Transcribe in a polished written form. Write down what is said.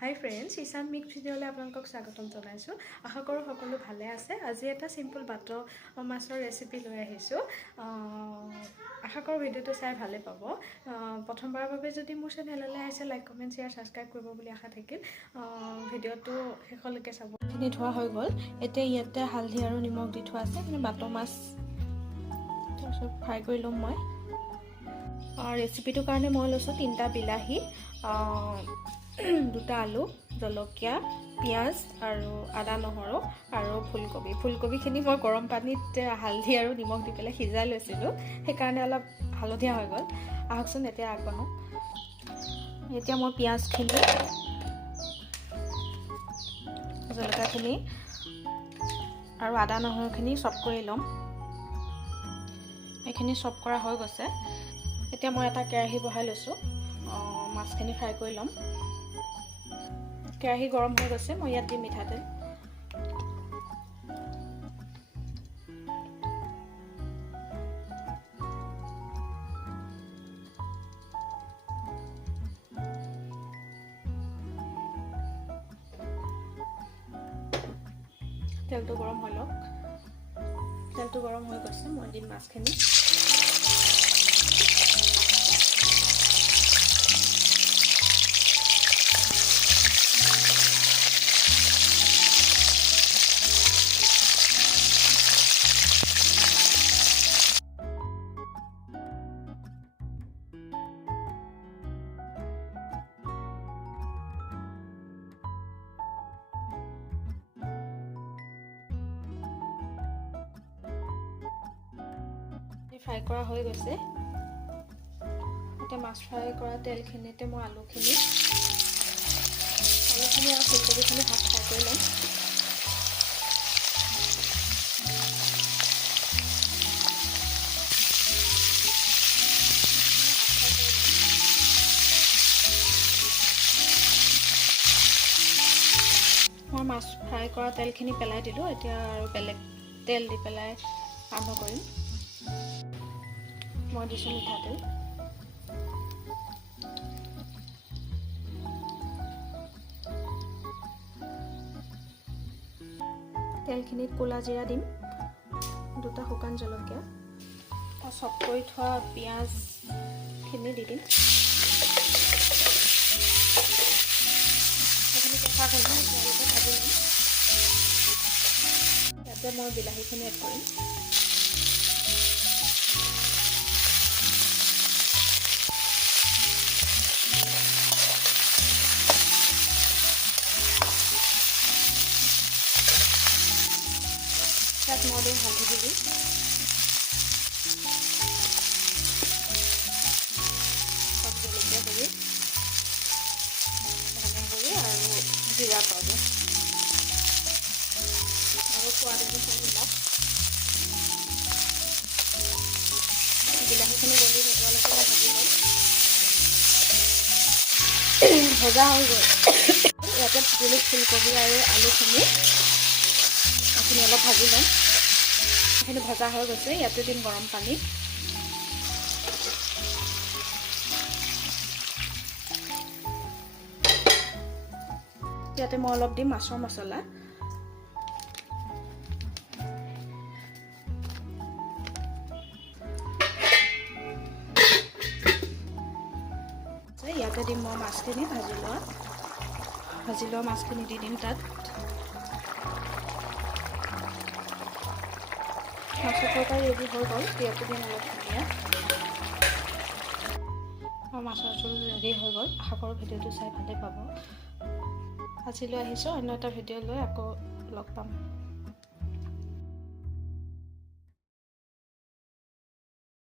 হাই friends, ঈশান mix ভিডিঅ'লৈ আপোনালোকক স্বাগতম জনাইছোঁ। আশা কৰোঁ সকলো ভালে আছে। আজি এটা চিম্পল বাত মাছৰ ৰেচিপি লৈ আহিছোঁ। আশা কৰোঁ ভিডিঅ'টো চাই ভালে পাব। প্ৰথমবাৰৰ বাবে যদি মোৰ চেনেললৈ আহিছে, লাইক কমেণ্ট শ্বেয়াৰ ছাবস্ক্ৰাইব কৰিব বুলি আশা থাকিল। ভিডিঅ'টো শেষলৈকে চাব। এইখিনি ধোৱা হৈ গ'ল। এতিয়া ইয়াতে হালধি আৰু নিমখ দি থোৱা আছে। বাত মাছ তাৰপিছত ফ্ৰাই কৰি ল'ম মই। ৰেচিপিটোৰ কাৰণে মই লৈছোঁ 3টা বিলাহী, 2টা আলু, জলকীয়া, পিঁয়াজ আৰু আদা নহৰু আৰু ফুলকবিখিনি মই গৰম পানীত হালধি আৰু নিমখ দি পেলাই সিজাই লৈছিলোঁ, সেইকাৰণে অলপ হালধীয়া হৈ গ'ল। আহকচোন এতিয়া আগবাঢ়ো। এতিয়া মই পিঁয়াজখিনি, জলকীয়াখিনি আৰু আদা নহৰুখিনি চপ কৰি ল'ম। এইখিনি চপ কৰা হৈ গৈছে। এতিয়া মই এটা কেৰাহী বহাই লৈছোঁ। মাছখিনি ফ্ৰাই কৰি ল'ম। কেৰাহী গৰম হৈ গৈছে। মই ইয়াত দিম মিঠাতেল। তেলটো গৰম হৈ লওক। তেলটো গৰম হৈ গৈছে। মই দিম মাছখিনি। ফ্ৰাই কৰা হৈ গৈছে। এতিয়া মাছ ফ্ৰাই কৰা তেলখিনিতে মই আলুখিনি আৰু ফুলকবিখিনি ভাত ফ্ৰাই কৰি ল'ম। মই মাছ ফ্ৰাই কৰা তেলখিনি পেলাই দিলোঁ। এতিয়া আৰু বেলেগ তেল দি পেলাই আৰম্ভ কৰিম। মই দিছোঁ মিঠাতেল। তেলখিনিত ক'লা জিৰা দিম, 2টা শুকান জলকীয়া, চপ কৰি থোৱা পিঁয়াজখিনি দি দিম। সেইখিনি কেঁচা কৰি তেওঁলোকে ভাজি ল'ম। ইয়াতে মই বিলাহীখিনি এড কৰিম। তাত মই দিম হালধি গুড়ি, জলকীয়া গুড়ি, ধনিয়া গুড়ি আৰু জিৰা পাউডাৰ আৰু সোৱাদ অনুসৰি নিমখ। বিলাহীখিনি গলি নোযোৱালৈকে মই ভাজি ল'ম। ভজা হৈ গ'ল। ইয়াতে দিলোঁ ফুলকবি আৰু আলুখিনি। এইখিনি অলপ ভাজি ল'ম। এইখিনি ভজা হৈ গৈছে। ইয়াতে দিম গৰম পানী। ইয়াতে মই অলপ দিম মাছৰ মছলা। ইয়াতে দিম মই মাছখিনি ভাজি লোৱা মাছখিনি দি দিম তাত। মাছৰ তৰকাৰী ৰেডি হৈ গ'ল। ইয়াতে দিম অলপ ধনিয়া। মাছৰ জোল ৰেডি হৈ গ'ল। আশা কৰোঁ ভিডিঅ'টো চাই ভালে পাব। আজিলৈ আহিছোঁ। অন্য এটা ভিডিঅ' লৈ আকৌ লগ পাম।